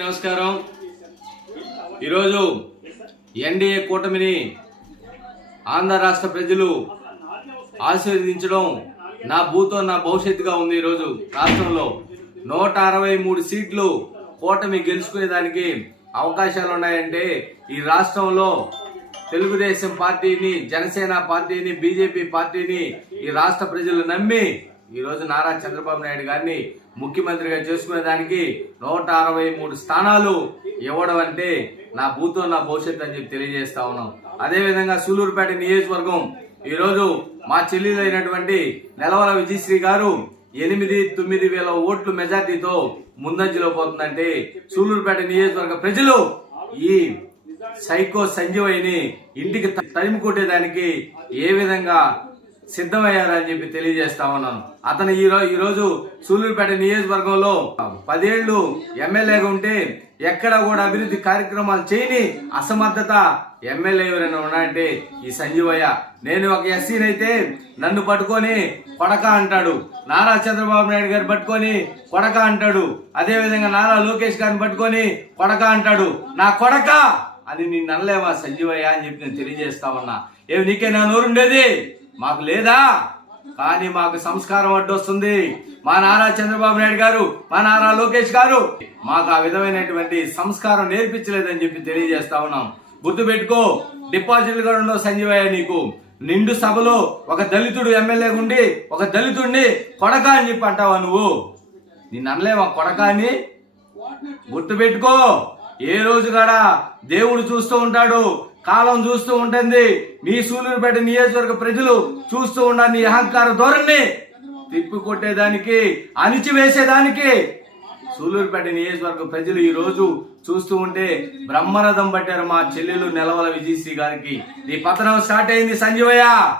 నమస్కారం. ఈరోజు ఎన్డీఏ కూటమిని ఆంధ్ర రాష్ట్ర ప్రజలు ఆశీర్వదించడం నా భూతో నా భవిష్యత్తుగా ఉంది ఈరోజు రాష్ట్రంలో. నూట అరవై మూడు సీట్లు కూటమి గెలుచుకునేదానికి అవకాశాలు ఉన్నాయంటే ఈ రాష్ట్రంలో తెలుగుదేశం పార్టీని జనసేన పార్టీని బీజేపీ పార్టీని ఈ రాష్ట్ర ప్రజలు నమ్మి ఈ రోజు నారా చంద్రబాబు నాయుడు గారిని ముఖ్యమంత్రిగా చేసుకునే దానికి నూట అరవై మూడు స్థానాలు ఇవ్వడం అంటే నా భూతో నా భవిష్యత్తు అని చెప్పి తెలియజేస్తా ఉన్నాం. అదేవిధంగా సూలూరుపేట నియోజకవర్గం ఈరోజు మా మా చెల్లెలైనటువంటి నెలవల విజయశ్రీ గారు ఎనిమిది తొమ్మిది వేల ఓట్లు మెజార్టీతో ముందంజలో పోతుందంటే సూలూరుపేట నియోజకవర్గ ప్రజలు ఈ సైకో సంజీవయ్యని ఇంటికి తరిమి కొట్టేదానికి ఏ విధంగా సిద్ధమయ్యారని చెప్పి తెలియజేస్తా ఉన్నాను. అతను ఈ రోజు సూళ్ళూరుపేట నియోజకవర్గంలో పదేళ్ళు ఎమ్మెల్యేగా ఉంటే ఎక్కడ కూడా అభివృద్ధి కార్యక్రమాలు చేయని అసమర్థత ఎమ్మెల్యే ఎవరైనా ఉన్నాయంటే ఈ సంజీవయ్య. నేను ఒక ఎస్సీనైతే నన్ను పట్టుకొని కొడక అంటాడు. నారా చంద్రబాబు నాయుడు గారు పట్టుకొని కొడక అంటాడు. అదేవిధంగా నారా లోకేష్ గారిని పట్టుకొని కొడక అంటాడు. నా కొడక అని నిన్ను అనలేవా సంజీవయ్య అని చెప్పి నేను తెలియజేస్తా ఉన్నా. ఏమి నీకే నా నోరుండేది? మాకు లేదా? కానీ మాకు సంస్కారం అడ్డొస్తుంది. మా నారా చంద్రబాబు నాయుడు గారు మా నారా లోకేష్ గారు మాకు ఆ విధమైనటువంటి సంస్కారం నేర్పించలేదని చెప్పి తెలియజేస్తా ఉన్నాం. గుర్తు పెట్టుకో డిపాజిట్లు కూడా ఉండవు సంజీవయ్య నీకు. నిండు సభలో ఒక దళితుడు ఎమ్మెల్యే ఉండి ఒక దళితుడిని కొడక అని చెప్పి అంటావా నువ్వు? నిన్ను అనలేవా కొడక అని? గుర్తుపెట్టుకో ఏ రోజు కూడా దేవుడు చూస్తూ ఉంటాడు. కాలం చూస్తూ ఉంటుంది. నీ సూలూరుపేట నియోజకవర్గ ప్రజలు చూస్తూ ఉండాలి. నీ అహంకార ధోరణి తిప్పి కొట్టేదానికి అణిచివేసేదానికి సూలూరుపేట నియోజకవర్గ ప్రజలు ఈ రోజు చూస్తూ ఉంటే బ్రహ్మరథం పట్టారు మా చెల్లెలు నెలవల విజయశ్రీ గారికి. నీ పతనం స్టార్ట్ అయింది సంజీవయ్య.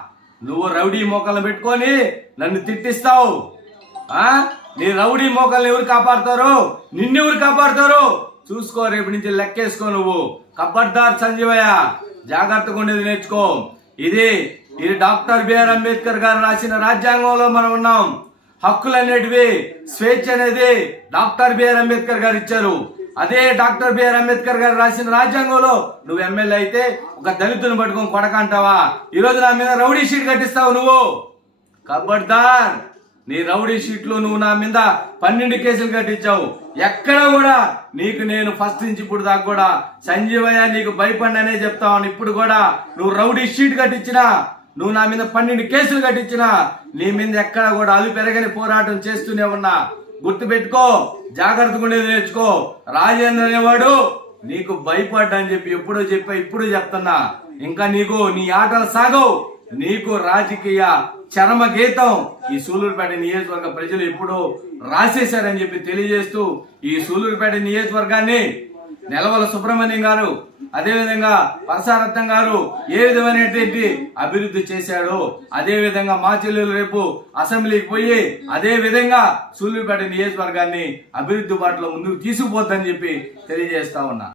నువ్వు రౌడీ మోకలను పెట్టుకొని నన్ను తిట్టిస్తావు. ఆ? నీ రౌడీ మోకల్ని ఎవరు కాపాడతారు? నిన్నెవరు కాపాడుతారు? చూసుకో రేపు నుంచి లెక్కేసుకో నువ్వు. కబ్బర్దార్ సంజీవయ్య జాగ్రత్తగా ఉండేది నేర్చుకో. ఇది ఇది డాక్టర్ బిఆర్ అంబేద్కర్ గారు రాసిన రాజ్యాంగంలో మనం ఉన్నాం. హక్కులు అనేటివి స్వేచ్ఛ అనేది డాక్టర్ బిఆర్ అంబేద్కర్ గారు ఇచ్చారు. అదే డాక్టర్ బిఆర్ అంబేద్కర్ గారు రాసిన రాజ్యాంగంలో నువ్వు ఎమ్మెల్యే అయితే ఒక దళితుని పట్టుకొని కొడక అంటావా? ఈ రోజు నా మీద రౌడీ షీట్ కట్టిస్తావు నువ్వు. కబడ్దార్ నీ రౌడీ షీట్లో నువ్వు నా మీద పన్నెండు కేసులు కట్టించావు. ఎక్కడ కూడా నీకు నేను ఫస్ట్ నుంచి ఇప్పుడు దాకా కూడా సంజీవయ్య నీకు భయపడిననే చెప్తావు ఇప్పుడు కూడా నువ్వు రౌడీ షీట్ కట్టించినా నువ్వు నా మీద పన్నెండు కేసులు కట్టించినా నీ మీద ఎక్కడ కూడా అలు పెరగని పోరాటం చేస్తూనే ఉన్నా. గుర్తు పెట్టుకో జాగ్రత్తగా ఉండేది నేర్చుకో. రాజేంద్ర అనేవాడు నీకు భయపడ్డా అని చెప్పి ఎప్పుడో చెప్పా ఇప్పుడు చెప్తున్నా. ఇంకా నీకు నీ ఆటలు సాగవు. నీకు రాజకీయ చరమ గీతం ఈ సూలూరుపేట నియోజకవర్గ ప్రజలు ఎప్పుడో రాసేశారని చెప్పి తెలియజేస్తూ ఈ సూలూరుపేట నియోజకవర్గాన్ని నెలవల సుబ్రహ్మణ్యం గారు అదేవిధంగా పరసారత్నం గారు ఏ విధమైనటువంటి అభివృద్ధి చేశాడో అదే విధంగా మా చెల్లెలు రేపు అసెంబ్లీకి పోయి అదే విధంగా సూలూరుపేట నియోజకవర్గాన్ని అభివృద్ధి బాటలో ముందుకు తీసుకుపోద్దని చెప్పి తెలియజేస్తా ఉన్నా.